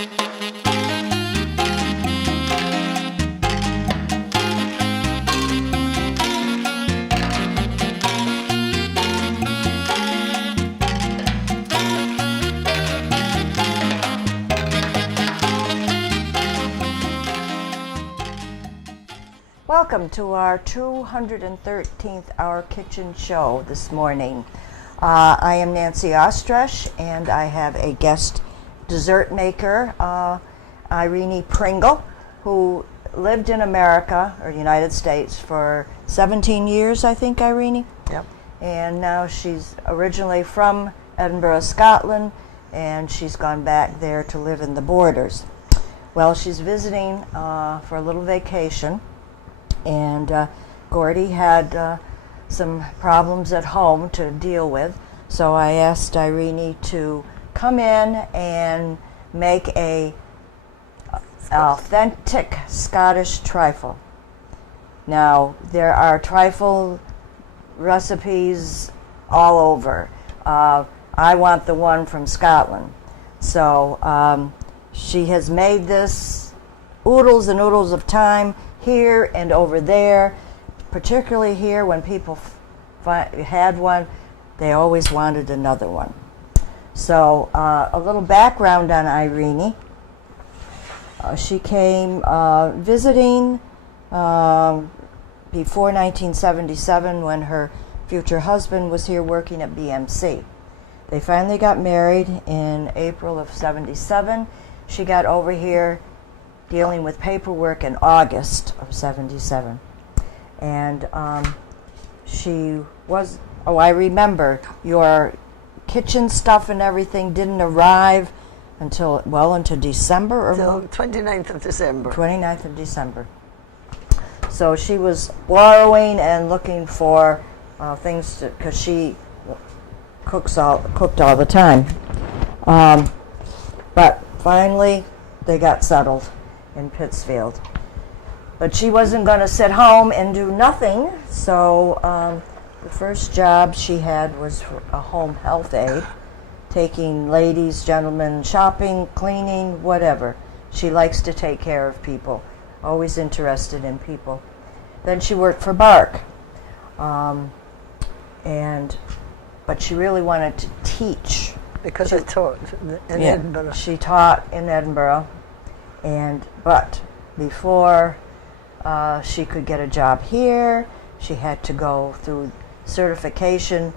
Welcome to our 213th Our Kitchen show this morning. I am Nancy Ostresh, and I have a guest dessert maker, Irene Pringle, who lived in America, or United States, for 17 years, I think, Irene? Yep. And now she's originally from Edinburgh, Scotland, and she's gone back there to live in the borders. Well, she's visiting for a little vacation, and Gordy had some problems at home to deal with, so I asked Irene to come in and make a authentic Scottish trifle. Now, there are trifle recipes all over. I want the one from Scotland. So she has made this oodles and oodles of time here and over there, particularly here. When people had one, they always wanted another one. So a little background on Irene. She came visiting before 1977, when her future husband was here working at BMC. They finally got married in April of 77. She got over here dealing with paperwork in August of 77. And she was, I remember, your kitchen stuff and everything didn't arrive until December? Or Till 29th of December. 29th of December. So she was borrowing and looking for things to, because she cooked all the time. But finally, they got settled in Pittsfield. But she wasn't going to sit home and do nothing, so the first job she had was for a home health aide, taking ladies, gentlemen shopping, cleaning, whatever. She likes to take care of people, always interested in people. Then she worked for Bark, but she really wanted to teach. Because I taught in Edinburgh. She taught in Edinburgh, but before she could get a job here, she had to go through certification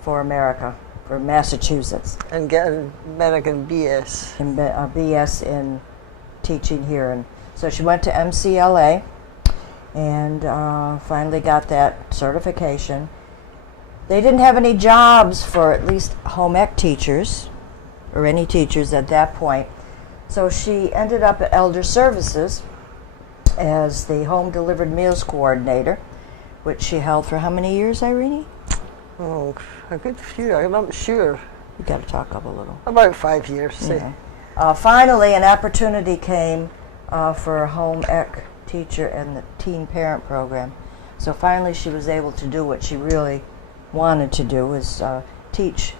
for America, for Massachusetts. And get an American BS. And a BS in teaching here. And so she went to MCLA and finally got that certification. They didn't have any jobs for at least home ec teachers, or any teachers at that point. So she ended up at Elder Services as the home delivered meals coordinator, which she held for how many years, Irene? Oh, a good few. I'm not sure. You got to talk up a little. About 5 years. Yeah. Finally, an opportunity came for a home ec teacher in the teen parent program. So finally, she was able to do what she really wanted to do, is teach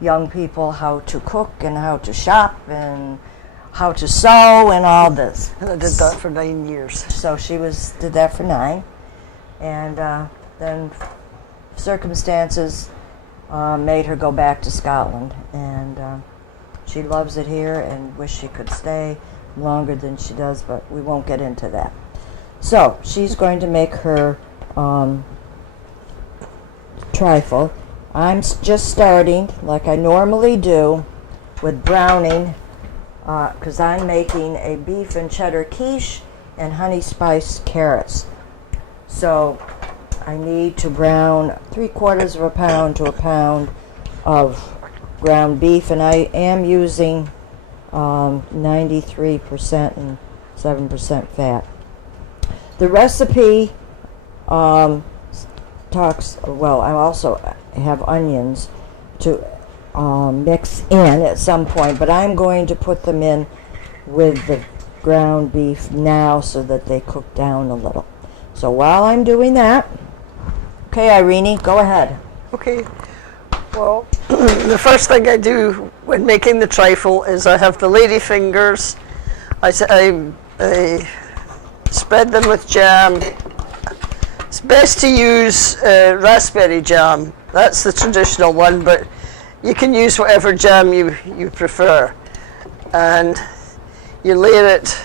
young people how to cook and how to shop and how to sew and all this. And I did that for 9 years. So she did that for 9, and then circumstances made her go back to Scotland, and she loves it here and wish she could stay longer than she does, but we won't get into that. So she's going to make her trifle. I'm just starting, like I normally do, with browning, because I'm making a beef and cheddar quiche and honey spice carrots. So I need to brown 3/4 of a pound to a pound of ground beef, and I am using 93% and 7% fat. The recipe talks, well, I also have onions to mix in at some point, but I'm going to put them in with the ground beef now so that they cook down a little. So while I'm doing that, okay, Irene, go ahead. Okay. Well, the first thing I do when making the trifle is I have the lady fingers. I spread them with jam. It's best to use raspberry jam. That's the traditional one, but you can use whatever jam you prefer. And you layer it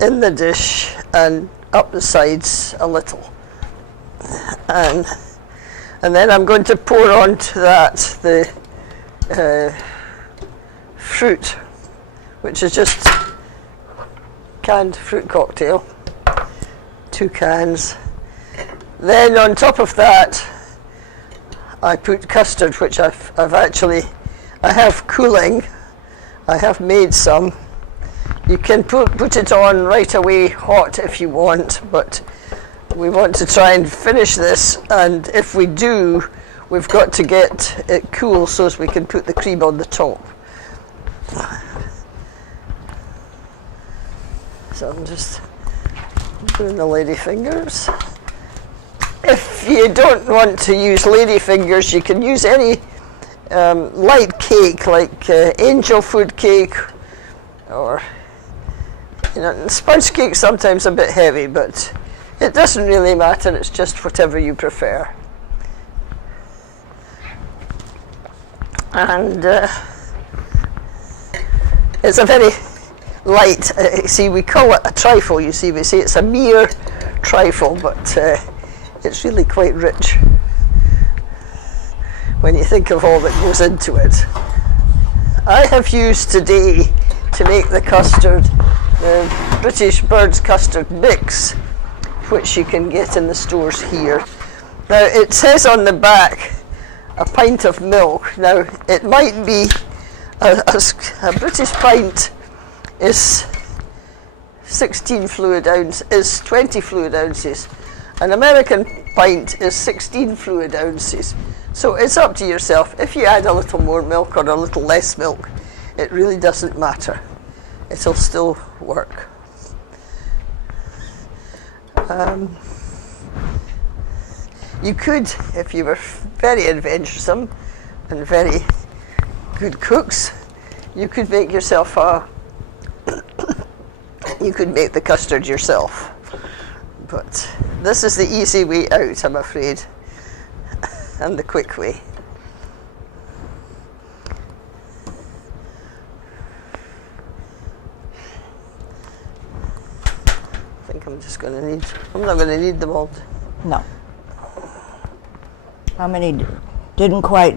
in the dish and up the sides a little. And then I'm going to pour onto that the fruit, which is just canned fruit cocktail, 2 cans. Then on top of that, I put custard, which I have cooling. I have made some. You can put it on right away hot if you want, but we want to try and finish this, and if we do, we've got to get it cool so as we can put the cream on the top. So I'm just doing the lady fingers. If you don't want to use lady fingers, you can use any light cake, like angel food cake, or sponge cake. Sometimes a bit heavy, but it doesn't really matter. It's just whatever you prefer. And it's a very light. See, we call it a trifle. You see, we say it's a mere trifle, but it's really quite rich when you think of all that goes into it. I have used today to make the custard the British Bird's Custard Mix, which you can get in the stores here. Now it says on the back a pint of milk. Now it might be a British pint is 20 fluid ounces. An American pint is 16 fluid ounces. So it's up to yourself. If you add a little more milk or a little less milk, it really doesn't matter. It'll still work. You could, if you were very adventuresome and very good cooks, you could make yourself you could make the custard yourself. But this is the easy way out, I'm afraid, and the quick way. I think I'm not going to need them all. No. How many didn't quite,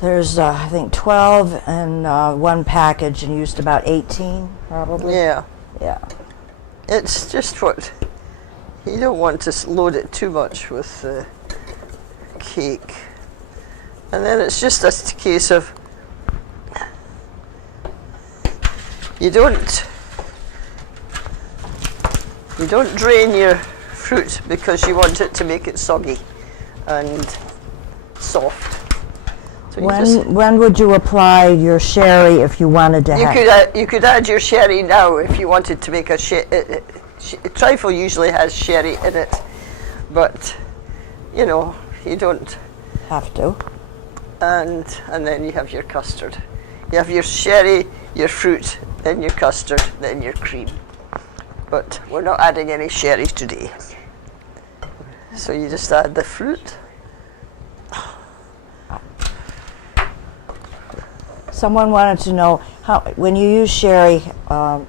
there's I think 12 in one package and used about 18 probably. Yeah. Yeah. It's just what, you don't want to load it too much with cake. And then it's just a case of, you don't drain your fruit because you want it to make it soggy and soft. So when would you apply your sherry if you wanted to have? You could add your sherry now if you wanted to make a trifle usually has sherry in it, but you don't have to. And then you have your custard. You have your sherry, your fruit, then your custard, then your cream. But we're not adding any sherry today. So you just add the fruit. Someone wanted to know when you use sherry, how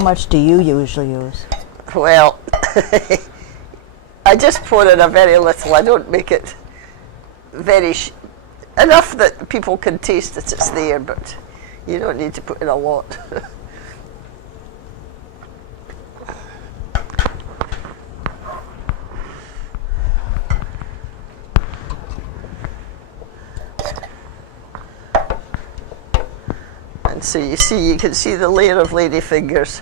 much do you usually use? Well, I just pour in a very little. I don't make it enough that people can taste that it's there, but you don't need to put in a lot. And so you can see the layer of ladyfingers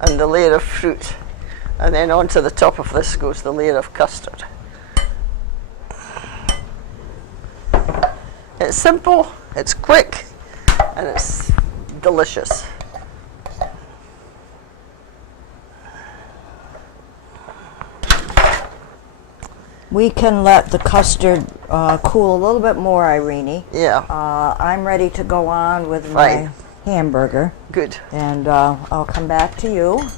and the layer of fruit, and then onto the top of this goes the layer of custard. It's simple, it's quick, and it's delicious. we can let the custard cool a little bit more, Irene. Yeah. I'm ready to go on with Fine. my hamburger. Good. And I'll come back to you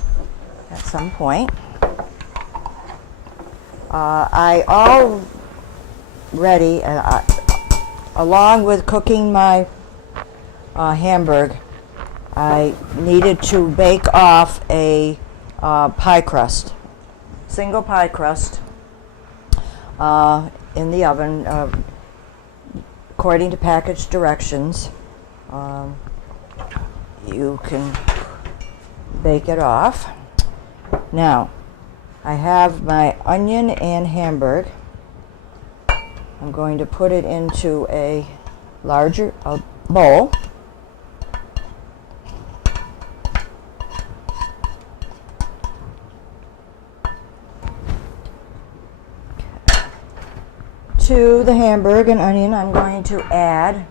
at some point. I already, along with cooking my hamburger, I needed to bake off a pie crust, single pie crust, in the oven, according to package directions. You can bake it off. Now, I have my onion and hamburger. I'm going to put it into a larger bowl. To the hamburger and onion, I'm going to add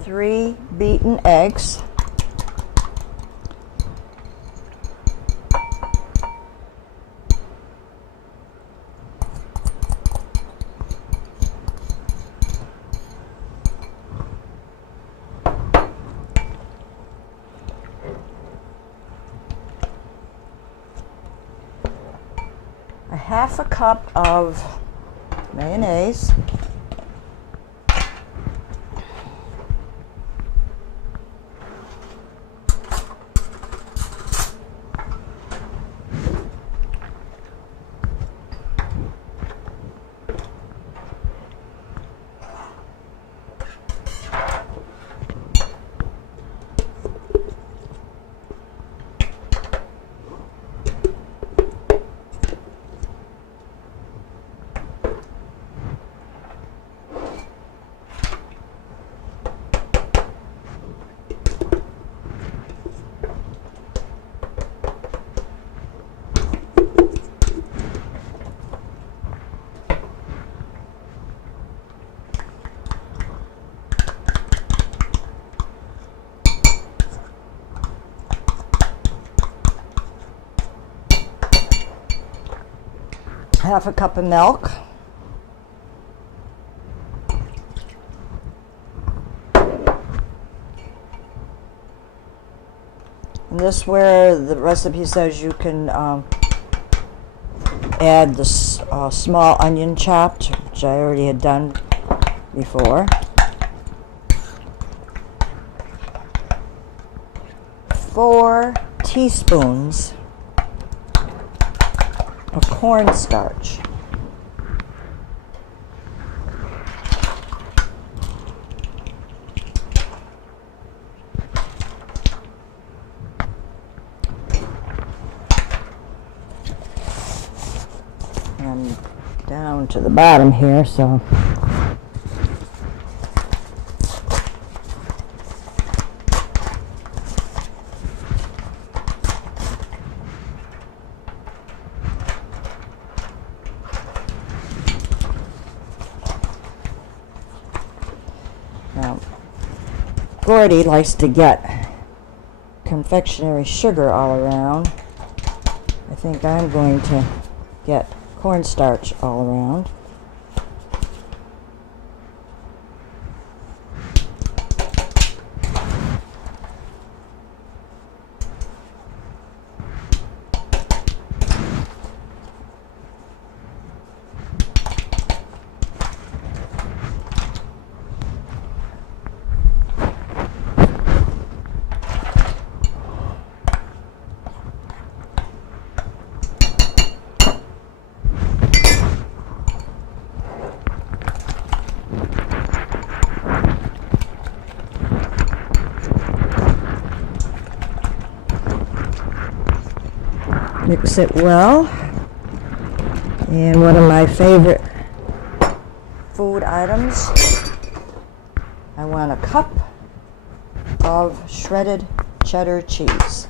3 beaten eggs. A half a cup of mayonnaise. Half a cup of milk. And this where the recipe says you can add the small onion chopped, which I already had done before. 4 teaspoons of cornstarch. And down to the bottom here, so Gordy likes to get confectionery sugar all around. I think I'm going to get cornstarch all around. Mix it well. And one of my favorite food items, I want a cup of shredded cheddar cheese.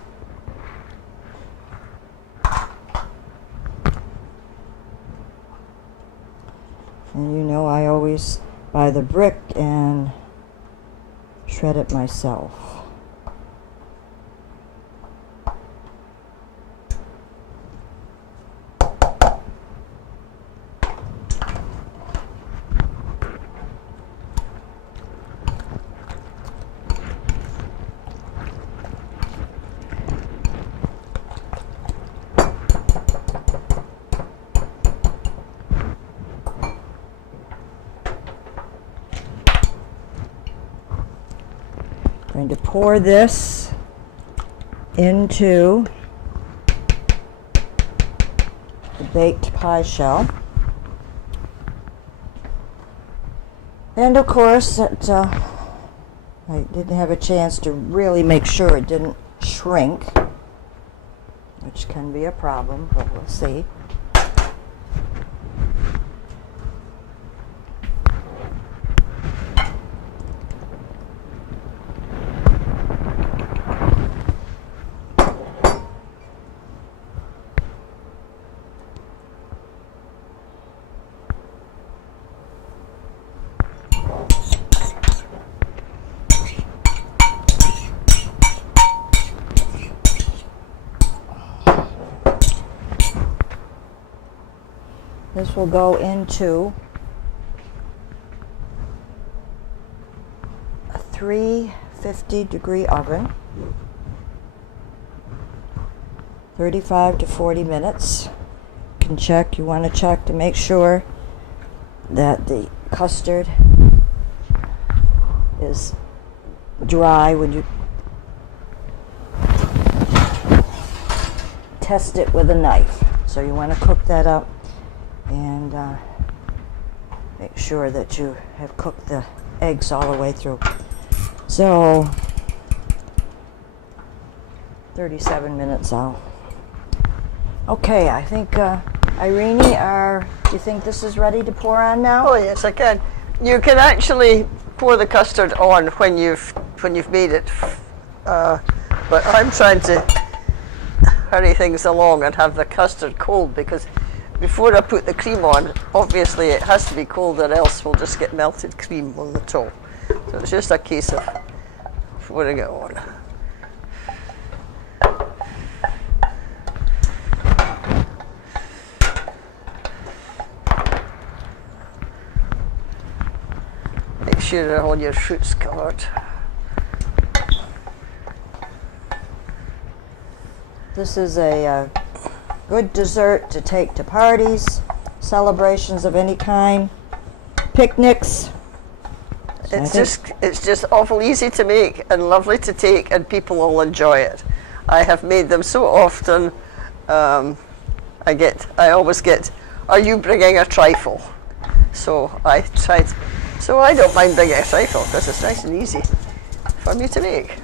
And you know I always buy the brick and shred it myself. I'm going to pour this into the baked pie shell. And of course, I didn't have a chance to really make sure it didn't shrink, which can be a problem, but we'll see. This will go into a 350-degree oven, 35 to 40 minutes. You can check, you want to check to make sure that the custard is dry when you test it with a knife. So you want to cook that up and make sure that you have cooked the eggs all the way through. So 37 minutes out. Okay, I think Irene, do you think this is ready to pour on now? Oh yes, I can. You can actually pour the custard on when you've made it, but I'm trying to hurry things along and have the custard cold, because before I put the cream on, obviously it has to be cold, or else we'll just get melted cream on the top. So it's just a case of pouring it on. Make sure all your fruit's covered. This is a good dessert to take to parties, celebrations of any kind, picnics. It's just awful easy to make and lovely to take, and people will enjoy it. I have made them so often. I always get, "Are you bringing a trifle?" So I don't mind bringing a trifle, because it's nice and easy for me to make.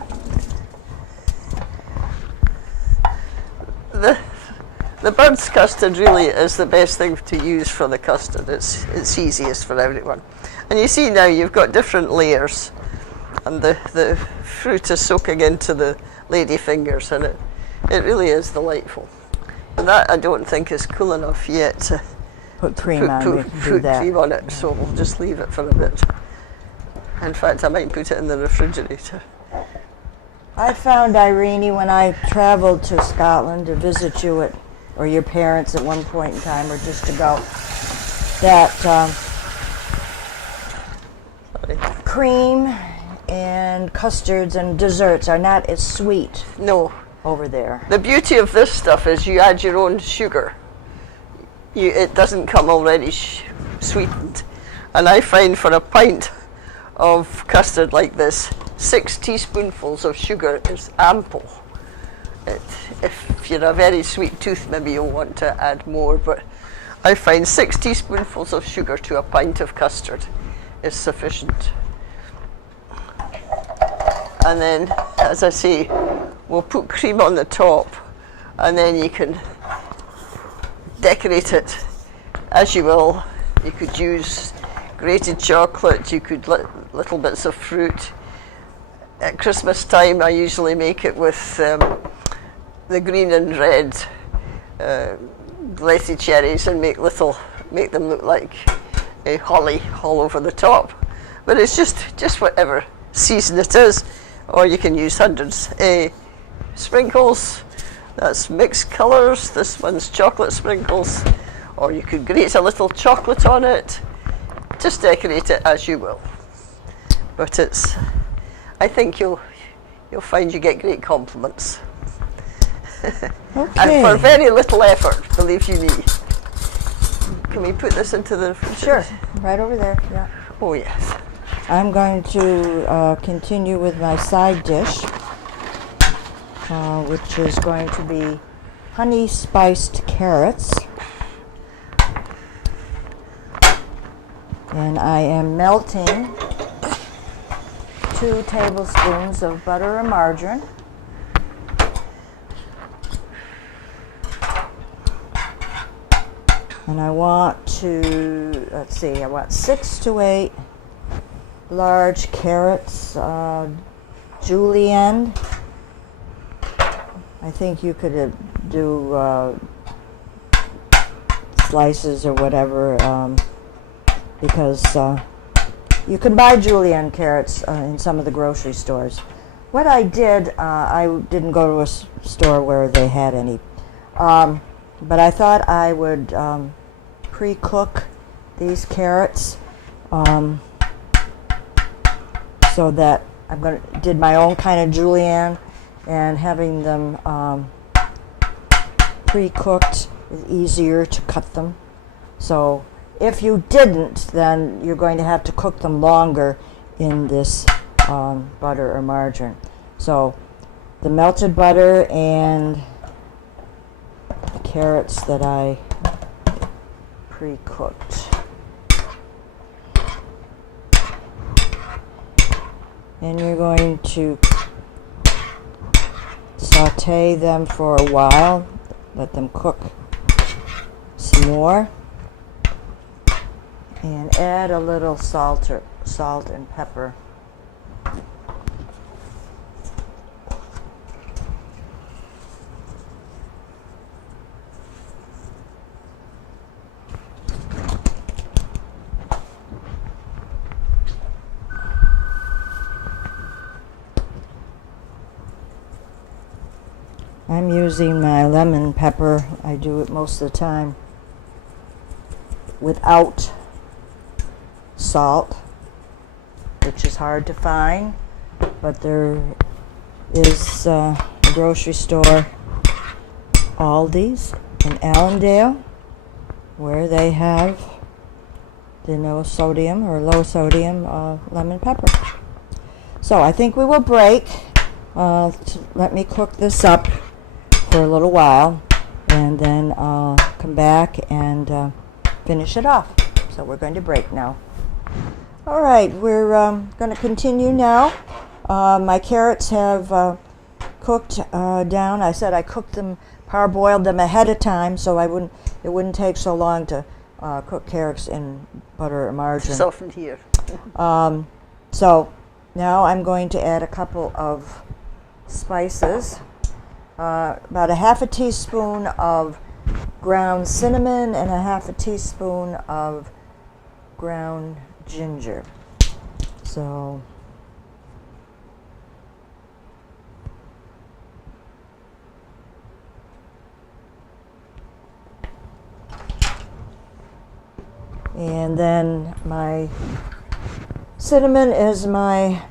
The bird's custard really is the best thing to use for the custard. It's easiest for everyone. And you see now you've got different layers, and the fruit is soaking into the lady fingers, and it really is delightful. And that I don't think is cool enough yet to put cream on cream on it, so we'll just leave it for a bit. In fact, I might put it in the refrigerator. I found, Irene, when I traveled to Scotland to visit you or your parents at one point in time, or just to go, that cream and custards and desserts are not as sweet. No. Over there. The beauty of this stuff is you add your own sugar. It doesn't come already sweetened. And I find for a pint of custard like this, 6 teaspoonfuls of sugar is ample. If you're a very sweet tooth, maybe you'll want to add more, but I find 6 teaspoonfuls of sugar to a pint of custard is sufficient. And then, as I say, we'll put cream on the top, and then you can decorate it as you will. You could use grated chocolate, you could little bits of fruit. At Christmas time, I usually make it with the green and red glassy cherries, and make them look like a holly all over the top. But it's just whatever season it is, or you can use hundreds. Sprinkles, that's mixed colours. This one's chocolate sprinkles, or you could grate a little chocolate on it. Just decorate it as you will. But I think you'll find you get great compliments. Okay. And for very little effort, believe you me. Can we put this into the refrigerator? Sure, right over there. Yeah. Oh yes. I'm going to continue with my side dish, which is going to be honey spiced carrots. And I am melting 2 tablespoons of butter or margarine. And I want to, let's see, I want 6 to 8 large carrots, julienne. I think you could do slices or whatever, because you can buy julienne carrots in some of the grocery stores. What I did, I didn't go to a store where they had any, but I thought I would pre-cook these carrots, so that did my own kind of julienne, and having them pre-cooked is easier to cut them. So if you didn't, then you're going to have to cook them longer in this butter or margarine. So the melted butter and the carrots that I pre-cooked. And you're going to saute them for a while, let them cook some more, and add a little salt and pepper. I'm using my lemon pepper. I do it most of the time without salt, which is hard to find, but there is a grocery store, Aldi's in Allendale, where they have the no sodium or low sodium lemon pepper. So I think we will break. Let me cook this up for a little while, and then I'll come back and finish it off. So we're going to break now. All right, we're going to continue now. My carrots have cooked down. I said I cooked them, parboiled them ahead of time, so it wouldn't take so long to cook carrots in butter or margarine. Softened here. So now I'm going to add a couple of spices. About a half a teaspoon of ground cinnamon and a half a teaspoon of ground ginger. So and then my cinnamon is my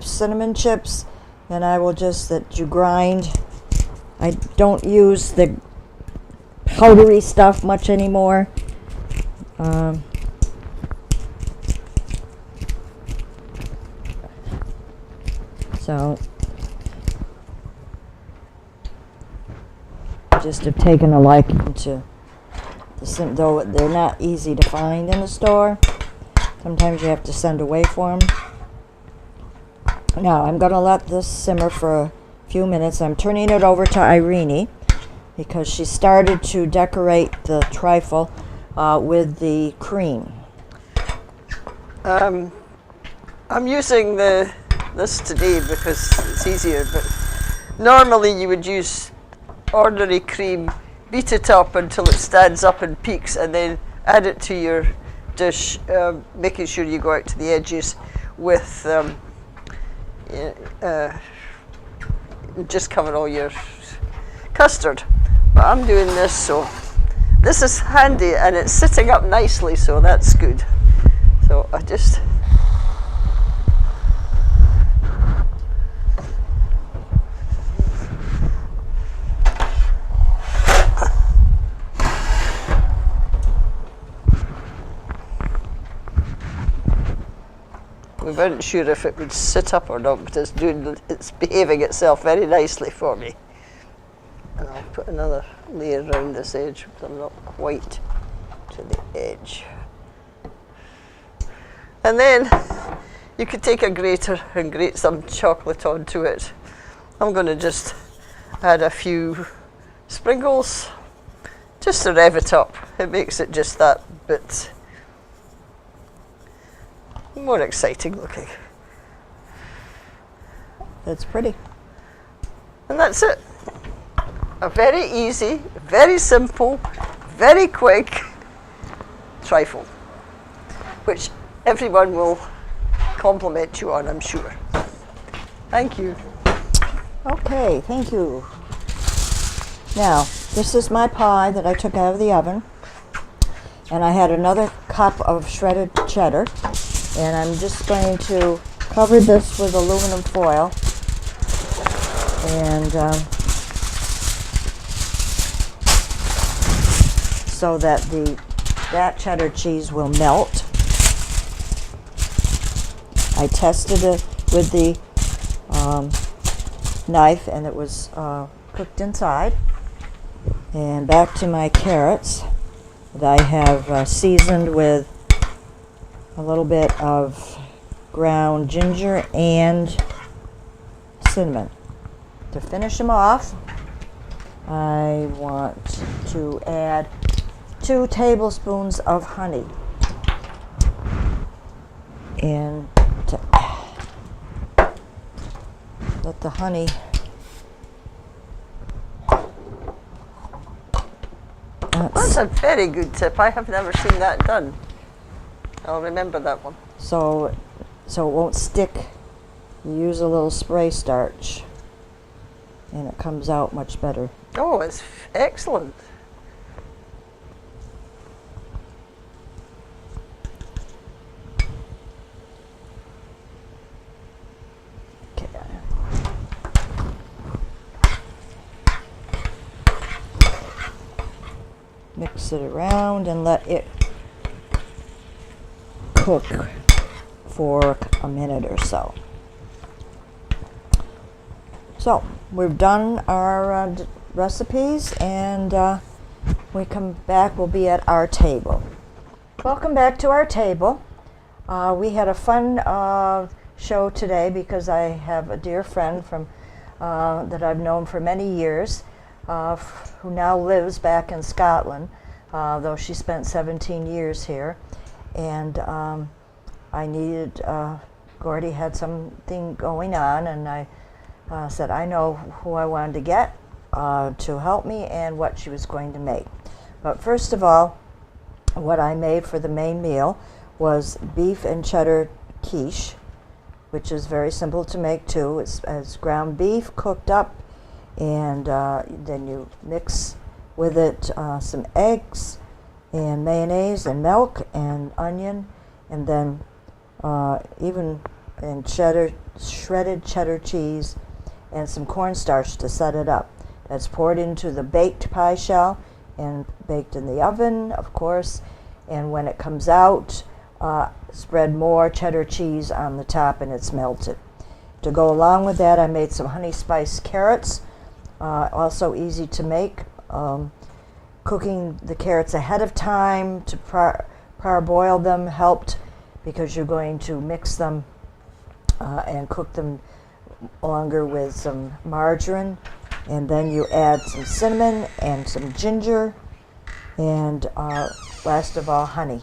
cinnamon chips, and I will just that you grind. I don't use the powdery stuff much anymore. So just have taken a liking to though they're not easy to find in the store. Sometimes you have to send away for them. Now I'm going to let this simmer for a few minutes. I'm turning it over to Irene because she started to decorate the trifle with the cream. I'm using this today because it's easier, but normally you would use ordinary cream, beat it up until it stands up and peaks, and then add it to your dish, making sure you go out to the edges with just cover all your custard. But I'm doing this, so this is handy and it's sitting up nicely, so that's good. So I just We weren't sure if it would sit up or not, but it's behaving itself very nicely for me. And I'll put another layer around this edge, but I'm not quite to the edge. And then you could take a grater and grate some chocolate onto it. I'm going to just add a few sprinkles just to rev it up. It makes it just that bit more exciting looking. That's pretty. And that's it. A very easy, very simple, very quick trifle, which everyone will compliment you on, I'm sure. Thank you. Okay, thank you. Now, this is my pie that I took out of the oven. And I had another cup of shredded cheddar. And I'm just going to cover this with aluminum foil. And so that that cheddar cheese will melt. I tested it with the knife, and it was cooked inside. And back to my carrots that I have seasoned with a little bit of ground ginger and cinnamon. To finish them off, I want to add 2 tablespoons of honey. And to let the honey That's a very good tip. I have never seen that done. I'll remember that one. so it won't stick. You use a little spray starch and it comes out much better. Oh, it's excellent. Okay. Mix it around and let it cook for a minute or so. So we've done our recipes, and we come back, we'll be at our table. Welcome back to our table. We had a fun show today because I have a dear friend from that I've known for many years, who now lives back in Scotland, though she spent 17 years here. And I needed, Gordy had something going on, and I said I know who I wanted to get to help me and what she was going to make. But first of all, what I made for the main meal was beef and cheddar quiche, which is very simple to make too. It's ground beef cooked up, and then you mix with it some eggs and mayonnaise and milk and onion, and then shredded cheddar cheese and some cornstarch to set it up. That's poured into the baked pie shell and baked in the oven, of course. And when it comes out, spread more cheddar cheese on the top, and it's melted. To go along with that, I made some honey spice carrots, also easy to make. Cooking the carrots ahead of time to parboil them helped, because you're going to mix them and cook them longer with some margarine, and then you add some cinnamon and some ginger, and last of all honey,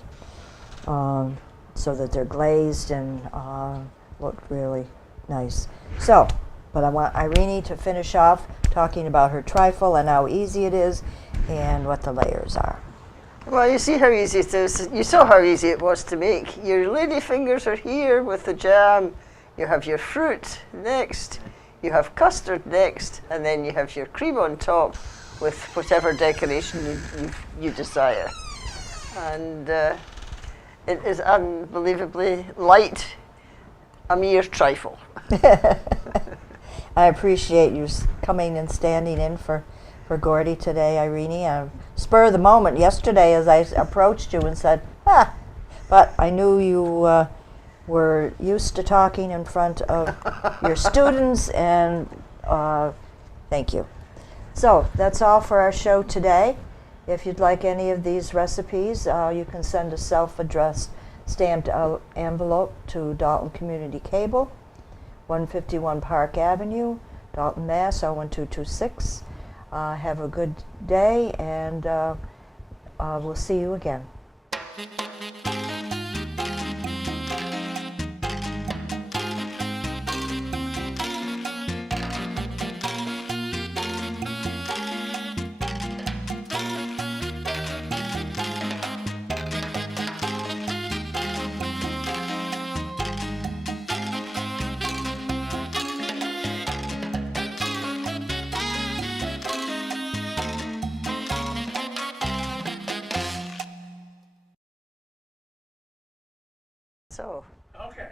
so that they're glazed and look really nice. So, but I want Irene to finish off talking about her trifle and how easy it is and what the layers are. Well, you see how easy it is. You saw how easy it was to make. Your lady fingers are here with the jam. You have your fruit next. You have custard next, and then you have your cream on top with whatever decoration you desire. And it is unbelievably light, a mere trifle. I appreciate you coming and standing in for Gordy today, Irene. Spur of the moment yesterday as I approached you and said, but I knew you We're used to talking in front of your students, and thank you. So that's all for our show today. If you'd like any of these recipes, you can send a self-addressed stamped envelope to Dalton Community Cable, 151 Park Avenue, Dalton, Mass. 01226. Have a good day, and we'll see you again. So. Okay.